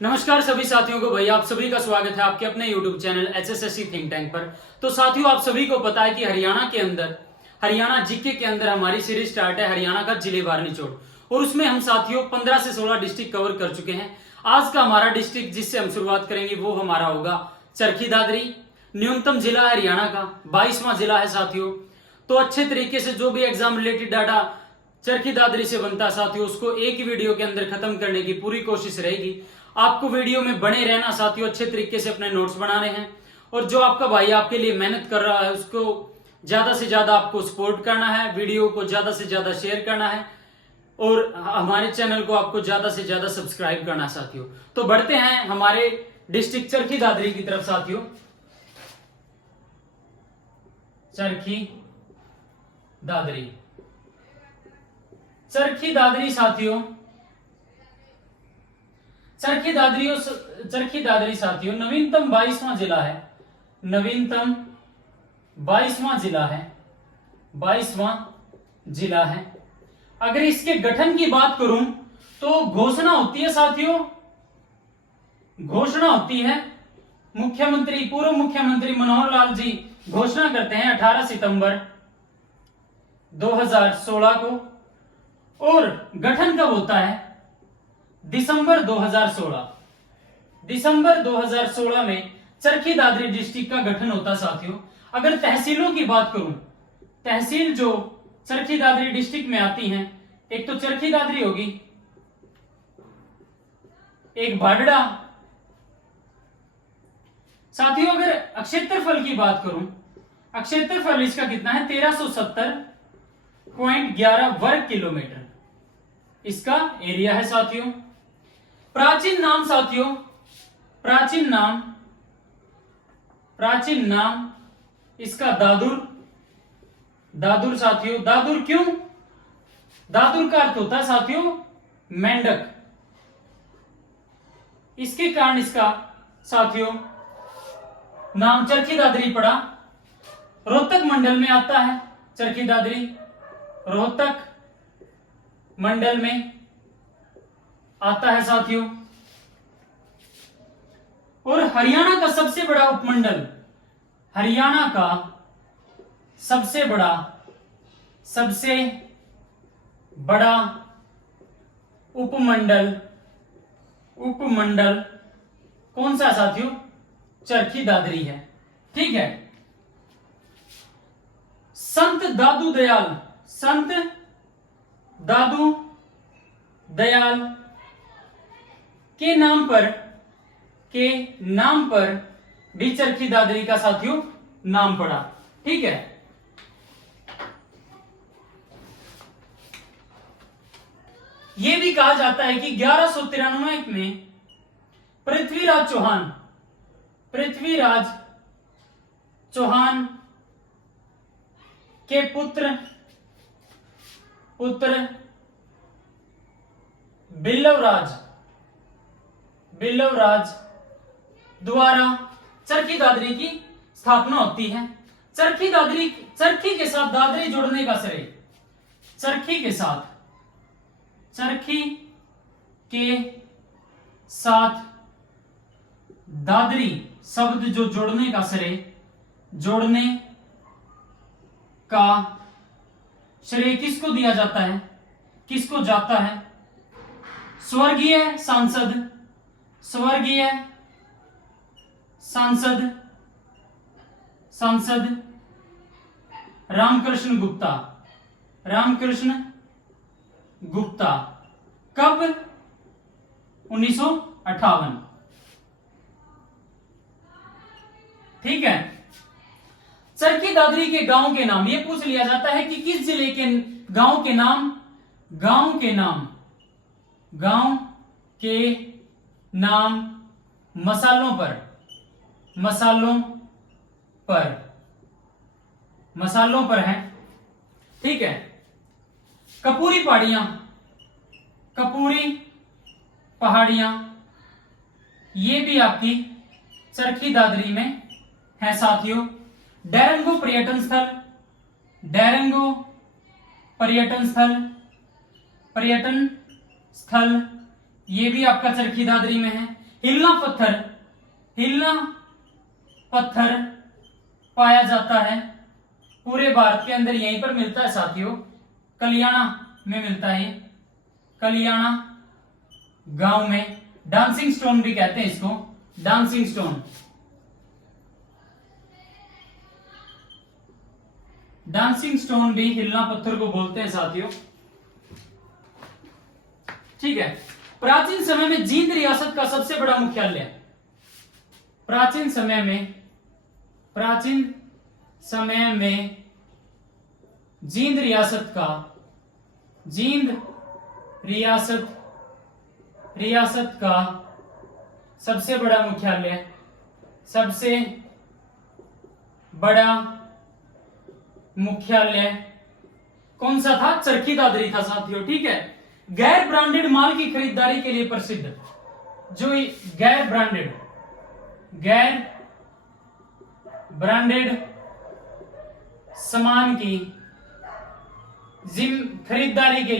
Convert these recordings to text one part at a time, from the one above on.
नमस्कार सभी साथियों को। भाई आप सभी का स्वागत है आपके अपने YouTube channel HSSC think tank पर। तो साथियों, आप सभी को पता है कि हरियाणा जीके के अंदर हमारी सीरीज स्टार्ट है हरियाणा का जिलेवार निचोड़, और उसमें हम साथियों 15 से 16 डिस्ट्रिक्ट कवर कर चुके हैं। आज का हमारा डिस्ट्रिक्ट जिससे हम शुरुआत करेंगे वो हमारा होगा चरखी दादरी। न्यूनतम जिला हरियाणा का 22वां जिला है साथियों। तो अच्छे तरीके से जो भी exam related data Charkhi Dadri से बनता है साथियों, उसको एक ही वीडियो के अंदर खत्म करने की पूरी कोशिश रहेगी। आपको वीडियो में बने रहना साथियों, अच्छे तरीके से अपने नोट्स बनाने हैं, और जो आपका भाई आपके लिए मेहनत कर रहा है उसको ज्यादा से ज्यादा आपको सपोर्ट करना है, वीडियो को ज्यादा से ज्यादा शेयर करना है, और हमारे चैनल को आपको ज्यादा से ज्यादा सब्सक्राइब करना है साथियों। तो बढ़ते हैं हमारे डिस्ट्रिक्ट चरखी दादरी की तरफ साथियों। चरखी दादरी, चरखी दादरी साथियों, चरखी दादरी साथियों नवीनतम 22वां जिला है। नवीनतम 22वां जिला है, 22वां जिला है। अगर इसके गठन की बात करूं तो घोषणा होती है साथियों, घोषणा होती है मुख्यमंत्री, पूर्व मुख्यमंत्री मनोहर लाल जी घोषणा करते हैं 18 सितंबर 2016 को, और गठन कब होता है? दिसंबर 2016। दिसंबर 2016 में चरखी दादरी डिस्ट्रिक्ट का गठन होता साथियों। अगर तहसीलों की बात करूं, तहसील जो चरखी दादरी डिस्ट्रिक्ट में आती हैं, एक तो चरखी दादरी होगी, एक भाडड़ा साथियों। अगर क्षेत्रफल की बात करूं, क्षेत्रफल इसका कितना है? 1370.11 वर्ग किलोमीटर इसका एरिया है साथियों। प्राचीन नाम साथियों, प्राचीन नाम इसका दादुर। दादुर साथियों, दादुर क्यों? दादुर का अर्थ होता है साथियों मेंढक, इसके कारण इसका साथियों नाम चरखी दादरी पड़ा। रोहतक मंडल में आता है चरखी दादरी, रोहतक मंडल में आता है साथियों। और हरियाणा का सबसे बड़ा उपमंडल, हरियाणा का सबसे बड़ा उपमंडल कौन सा साथियों? चरखी दादरी है। ठीक है। संत दादू दयाल के नाम पर भी चरखी दादरी का साथियों नाम पड़ा। ठीक है। यह भी कहा जाता है कि 1193 में पृथ्वीराज चौहान के पुत्र बिल्लवराज द्वारा चरखी दादरी की स्थापना होती है। चरखी के साथ दादरी जोड़ने का श्रेय, चरखी के साथ दादरी शब्द जो जोड़ने का श्रेय, जोड़ने का श्रेय किसको दिया जाता है? किसको जाता है? स्वर्गीय सांसद रामकृष्ण गुप्ता। कब? 1958। ठीक है। चरखी दादरी के गांव के नाम, यह पूछ लिया जाता है कि किस जिले के गांव के नाम मसालों पर है। ठीक है। कपूरी पहाड़ियां ये भी आपकी चरखी दादरी में है साथियों। डैरंगो पर्यटन स्थल ये भी आपका चरखी दादरी में है। हिलना पत्थर पाया जाता है पूरे भारत के अंदर, यहीं पर मिलता है साथियों, कलियाणा में मिलता है, कलियाणा गांव में। डांसिंग स्टोन भी कहते हैं इसको, डांसिंग स्टोन, डांसिंग स्टोन भी हिलना पत्थर को बोलते हैं साथियों। ठीक है। प्राचीन समय में जींद रियासत का सबसे बड़ा मुख्यालय, प्राचीन समय में जींद रियासत का सबसे बड़ा मुख्यालय कौन सा था? चरखी दादरी था साथियों। ठीक है। गैर ब्रांडेड माल की खरीदारी के लिए प्रसिद्ध, जो गैर ब्रांडेड सामान की खरीदारी के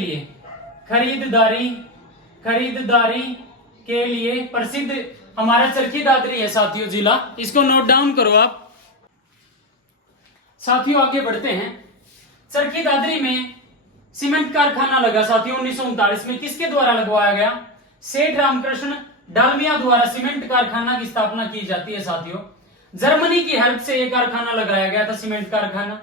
लिए प्रसिद्ध हमारा चरखी दादरी है साथियों जिला। इसको नोट डाउन करो आप साथियों। आगे बढ़ते हैं। चरखी दादरी में सीमेंट कारखाना लगा साथियों 1939 में। किसके द्वारा लगवाया गया? सेठ रामकृष्ण डालमिया द्वारा सीमेंट कारखाना की स्थापना की जाती है साथियों। जर्मनी की हेल्प से यह कारखाना लगाया गया था, सीमेंट कारखाना।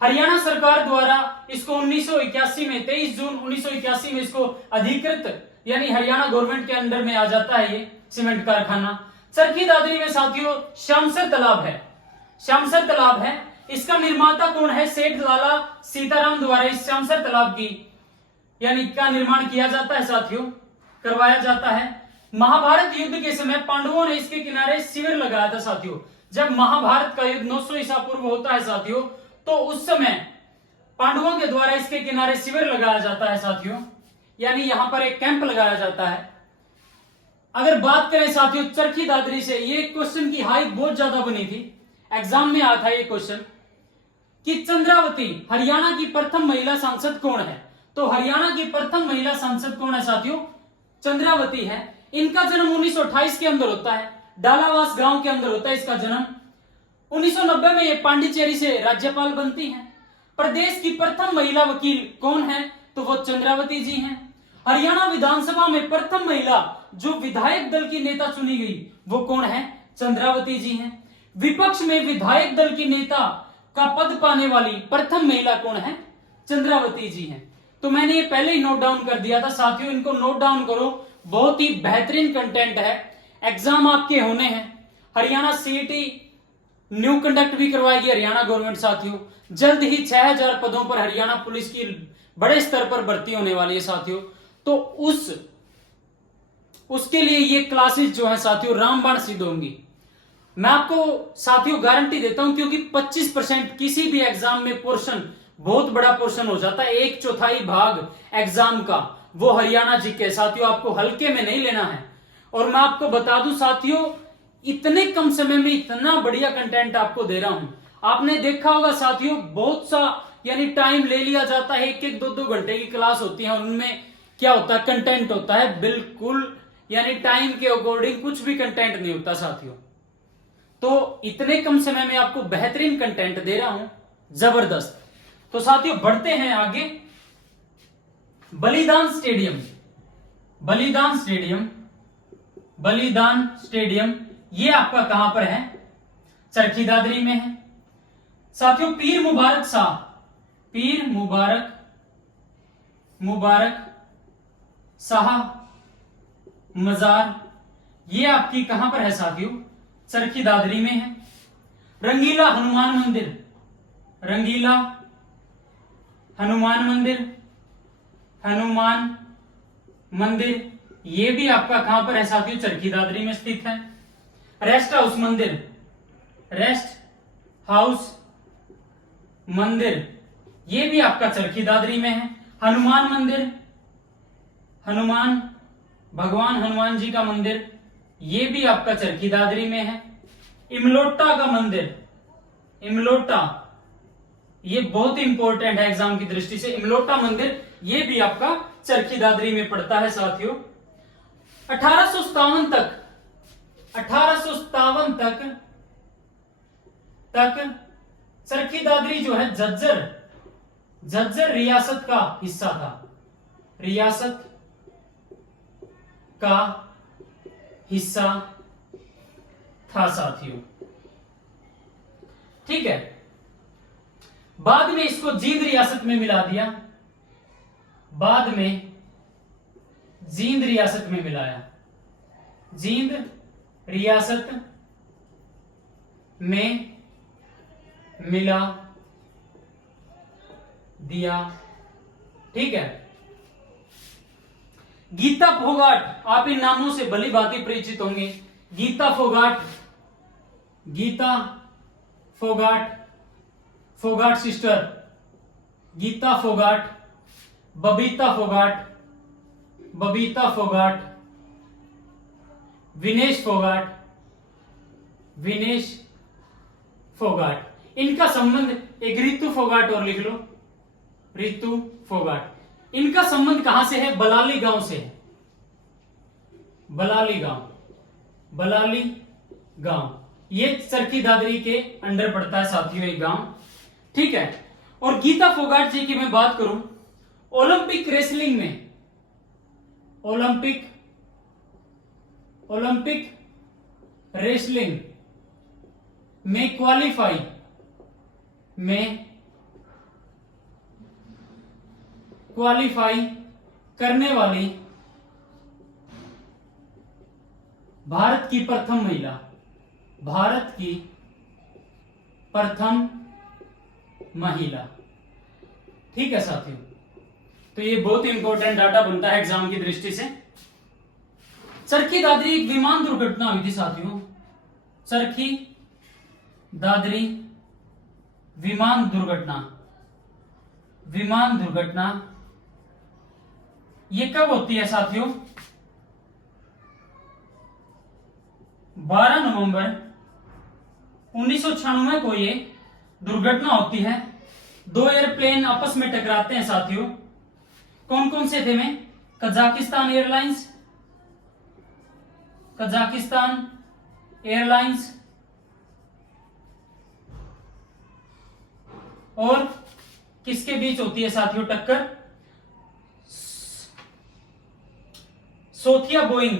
हरियाणा सरकार द्वारा इसको 1981 में 23 जून 1981 में इसको अधिकृत, यानी हरियाणा गवर्नमेंट के अंडर में आ जाता है ये सीमेंट कारखाना। चरखी दादरी में साथियों श्यामसर तालाब है। इसका निर्माता कौन है? सेठ लाला सीताराम द्वारा इस श्यामसर तालाब की यानी का निर्माण किया जाता है साथियों, करवाया जाता है। महाभारत युद्ध के समय पांडवों ने इसके किनारे शिविर लगाया था साथियों। जब महाभारत का युद्ध 900 ईसा पूर्व होता है साथियों, तो उस समय पांडवों के द्वारा इसके किनारे शिविर लगाया जाता है साथियों, यानी यहां पर एक कैंप लगाया जाता है। अगर बात करें साथियों चरखी दादरी से, ये क्वेश्चन की हाइट बहुत ज्यादा बनी थी, एग्जाम में आया था ये क्वेश्चन कि चंद्रावती हरियाणा की प्रथम महिला सांसद कौन है? तो हरियाणा की प्रथम महिला सांसद कौन है साथियों? चंद्रावती है। इनका जन्म 1928 के अंदर होता है, डालावास गांव के अंदर होता है इसका जन्म। 1990 में ये पांडिचेरी से राज्यपाल बनती हैं। प्रदेश की प्रथम महिला वकील कौन है? तो वो चंद्रावती जी हैं। हरियाणा विधानसभा में प्रथम महिला जो विधायक दल की नेता चुनी गई वो कौन है? चंद्रावती जी हैं। विपक्ष में विधायक दल की नेता का पद पाने वाली प्रथम महिला कौन है? चंद्रावती जी हैं। तो मैंने ये पहले ही नोट डाउन कर दिया था साथियों, इनको नोट डाउन करो, बहुत ही बेहतरीन कंटेंट है। एग्जाम आपके होने हैं। हरियाणा सीईटी न्यू कंडक्ट भी करवाएगी हरियाणा गवर्नमेंट साथियों। जल्द ही 6000 पदों पर हरियाणा पुलिस की बड़े स्तर पर भर्ती होने वाली है साथियों। तो उसके लिए ये क्लासेस जो है साथियों रामबाण सिद्ध होंगी। मैं आपको साथियों गारंटी देता हूं, क्योंकि 25% किसी भी एग्जाम में पोर्शन, बहुत बड़ा पोर्शन हो जाता है, 1/4 भाग एग्जाम का वो हरियाणा जीके साथियों, आपको हल्के में नहीं लेना है। और मैं आपको बता दूं साथियों, इतने कम समय में इतना बढ़िया कंटेंट आपको दे रहा हूं। आपने देखा होगा साथियों, बहुत सा यानी टाइम ले लिया जाता है, 1-1, 2-2 घंटे की क्लास होती है, उनमें क्या होता है? कंटेंट होता है बिल्कुल, यानी टाइम के अकॉर्डिंग कुछ भी कंटेंट नहीं होता साथियों। तो इतने कम समय में आपको बेहतरीन कंटेंट दे रहा हूं, जबरदस्त। तो साथियों बढ़ते हैं आगे। बलिदान स्टेडियम ये आपका कहां पर है? चरखी दादरी में है साथियों। पीर मुबारक शाह मजार ये आपकी कहां पर है साथियों? चरखी दादरी में है। रंगीला हनुमान मंदिर ये भी आपका कहां पर है साथियों? चरखी दादरी में स्थित है। रेस्ट हाउस मंदिर ये भी आपका चरखी दादरी में है। हनुमान मंदिर, भगवान हनुमान जी का मंदिर ये भी आपका चरखी दादरी में है। इमलोटा का मंदिर, ये बहुत इंपॉर्टेंट है एग्जाम की दृष्टि से। इमलोटा मंदिर ये भी आपका चरखी दादरी में पड़ता है साथियों। 1857 तक 1857 तक चरखी दादरी जो है झज्जर रियासत का हिस्सा था, रियासत का हिस्सा था साथियों। ठीक है, बाद में इसको जींद रियासत में मिला दिया, बाद में जींद रियासत में मिलाया, जींद रियासत में मिला दिया। ठीक है, गीता फोगाट, आप इन नामों से भली भांति परिचित होंगे। गीता फोगाट, गीता फोगाट, फोगाट सिस्टर, गीता फोगाट, बबीता फोगाट, बबीता फोगाट, विनेश फोगाट, विनेश फोगाट। इनका संबंध, एक रितु फोगाट और लिख लो, रितु फोगाट। इनका संबंध कहां से है? बलाली गांव से है, बलाली गांव, बलाली गांव। ये चरखी दादरी के अंडर पड़ता है साथियों ये गांव। ठीक है, और गीता फोगाट जी की मैं बात करूं, ओलंपिक रेसलिंग में, ओलंपिक रेसलिंग में क्वालिफाई करने वाली भारत की प्रथम महिला, भारत की प्रथम महिला। ठीक है साथियों, तो ये बहुत इंपॉर्टेंट डाटा बनता है एग्जाम की दृष्टि से। चरखी दादरी एक विमान दुर्घटना हुई थी साथियों, चरखी दादरी विमान दुर्घटना, विमान दुर्घटना ये कब होती है साथियों? 12 नवंबर 1996 को ये दुर्घटना होती है। दो एयरप्लेन आपस में टकराते हैं साथियों। कौन कौन से थे में? कजाकिस्तान एयरलाइंस, कजाकिस्तान एयरलाइंस और किसके बीच होती है साथियों टक्कर? सोथिया बोइंग,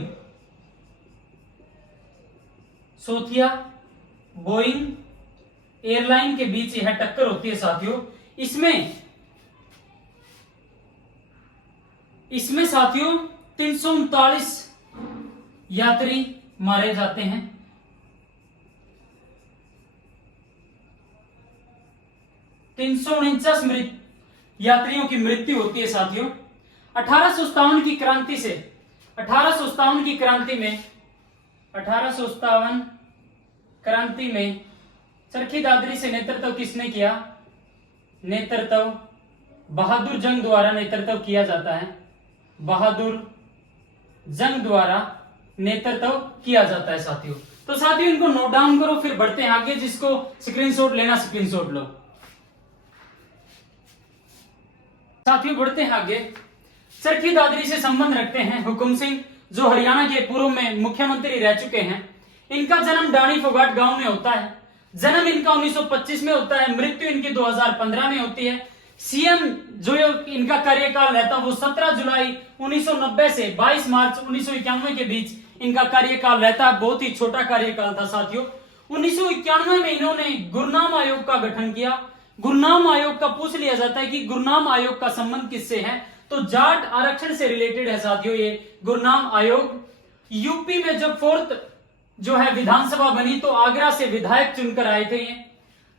सोथिया बोइंग एयरलाइन के बीच यह टक्कर होती है साथियों। इसमें साथियों 339 यात्री मारे जाते हैं। 349 यात्रियों की मृत्यु होती है साथियों। 1857 की क्रांति से, 1857 की क्रांति में, 1857 क्रांति में चरखी दादरी से नेतृत्व किसने किया? नेतृत्व बहादुर जंग द्वारा नेतृत्व किया जाता है, बहादुर जंग द्वारा नेतृत्व किया जाता है साथियों। तो साथियों इनको नोट डाउन करो, फिर बढ़ते हैं आगे। जिसको स्क्रीनशॉट लेना स्क्रीनशॉट लो साथियों। बढ़ते हैं आगे। चरखी दादरी से संबंध रखते हैं हुकुम सिंह, जो हरियाणा के पूर्व में मुख्यमंत्री रह चुके हैं। इनका जन्म डाणी फोगाट गांव में होता है। जन्म इनका 1925 में होता है, मृत्यु इनकी 2015 में होती है। सीएम जो इनका कार्यकाल रहता है वो 17 जुलाई 1990 से 22 मार्च 1991 के बीच इनका कार्यकाल रहता है। बहुत ही छोटा कार्यकाल था साथियों। 1991 में इन्होंने गुरनाम आयोग का गठन किया। गुरनाम आयोग का पूछ लिया जाता है कि गुरनाम आयोग का संबंध किससे है, तो जाट आरक्षण से रिलेटेड है साथियों ये गुरनाम आयोग। यूपी में जब 4th जो है विधानसभा बनी तो आगरा से विधायक चुनकर आए थे ये।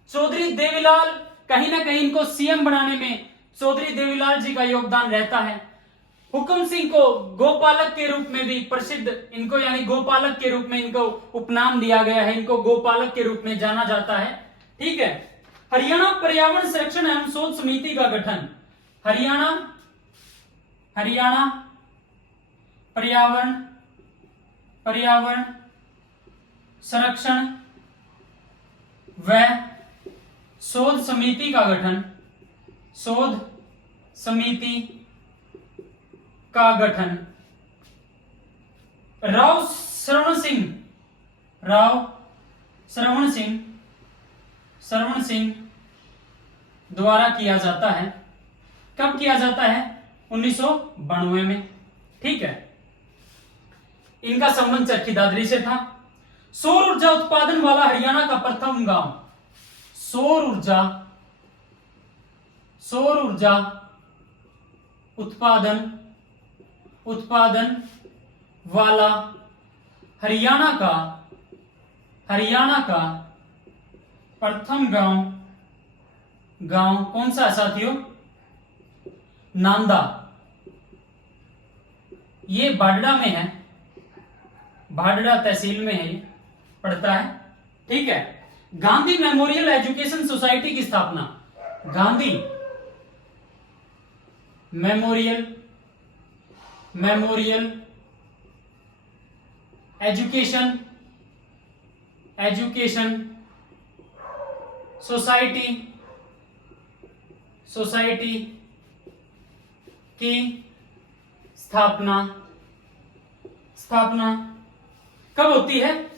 चौधरी देवीलाल, कहीं ना कहीं इनको सीएम बनाने में चौधरी देवीलाल जी का योगदान रहता है। हुकुम सिंह को गोपालक के रूप में भी प्रसिद्ध, इनको यानी गोपालक के रूप में इनको उपनाम दिया गया है, इनको गोपालक के रूप में जाना जाता है। ठीक है। हरियाणा पर्यावरण संरक्षण एवं शोध समिति का गठन, हरियाणा पर्यावरण संरक्षण व शोध समिति का गठन, शोध समिति का गठन राव शरण सिंह राव श्रवण सिंह द्वारा किया जाता है। कब किया जाता है? 1992 में। ठीक है। इनका संबंध चरखी दादरी से था। सौर ऊर्जा उत्पादन वाला हरियाणा का प्रथम गांव, सौर ऊर्जा उत्पादन वाला हरियाणा का प्रथम गांव कौन सा है साथियों? नांदा। ये बाडड़ा में है, बाडड़ा तहसील में है, ये पड़ता है। ठीक है। गांधी मेमोरियल एजुकेशन सोसाइटी की स्थापना, गांधी मेमोरियल एजुकेशन सोसाइटी की स्थापना कब होती है?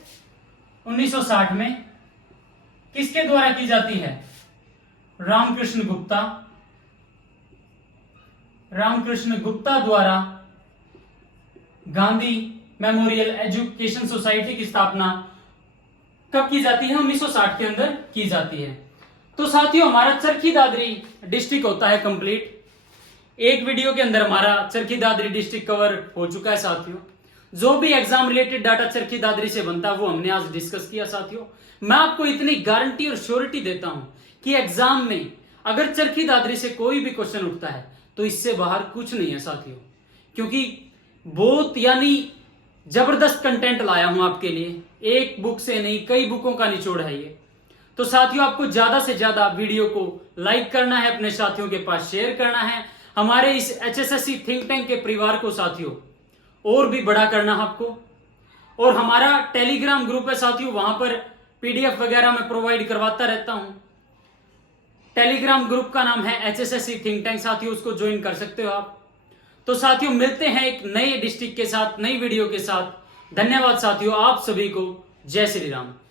1960 में। किसके द्वारा की जाती है? रामकृष्ण गुप्ता द्वारा गांधी मेमोरियल एजुकेशन सोसाइटी की स्थापना कब की जाती है? 1960 के अंदर की जाती है। तो साथियों, हमारा चरखी दादरी डिस्ट्रिक्ट होता है कंप्लीट। एक वीडियो के अंदर हमारा चरखी दादरी डिस्ट्रिक्ट कवर हो चुका है साथियों। जो भी exam related data Charkhi Dadri से बनता है वो हमने आज डिस्कस किया साथियों। मैं आपको इतनी गारंटी और श्योरिटी देता हूं कि एग्जाम में अगर चरखी दादरी से कोई भी क्वेश्चन उठता है तो इससे बाहर कुछ नहीं है साथियों, क्योंकि बहुत यानी जबरदस्त कंटेंट लाया हूं आपके लिए। एक बुक से नहीं, कई बुकों का निचोड़ है ये। तो साथियों, आपको ज्यादा से ज्यादा वीडियो को लाइक करना है, अपने साथियों के पास शेयर करना है। हमारे इस HSSC थिंक टैंक के परिवार को साथियों और भी बड़ा करना है आपको। और हमारा टेलीग्राम ग्रुप है साथियों, वहां पर PDF वगैरह मैं प्रोवाइड करवाता रहता हूं। टेलीग्राम ग्रुप का नाम है HSSC थिंक टैंक साथियों, उसको ज्वाइन कर सकते हो आप। तो साथियों, मिलते हैं एक नए डिस्ट्रिक्ट के साथ, नई वीडियो के साथ। धन्यवाद साथियों, आप सभी को जय श्री राम।